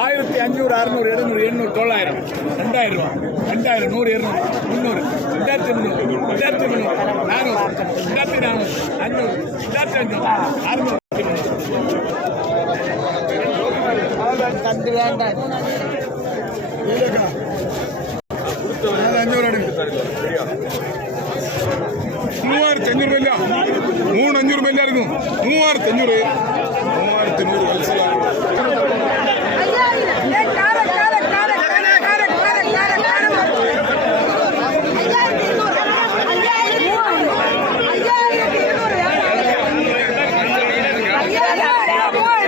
ஆயிரத்தி 500, 600, 700, 800, 900, 2000 ரூபா, 2000, 100, 200, 300, 2300, 2300, 400, 2400, 500, 3500 ഇല്ല, 3500 ഇല്ലായിരുന്നു. 3500 Yeah.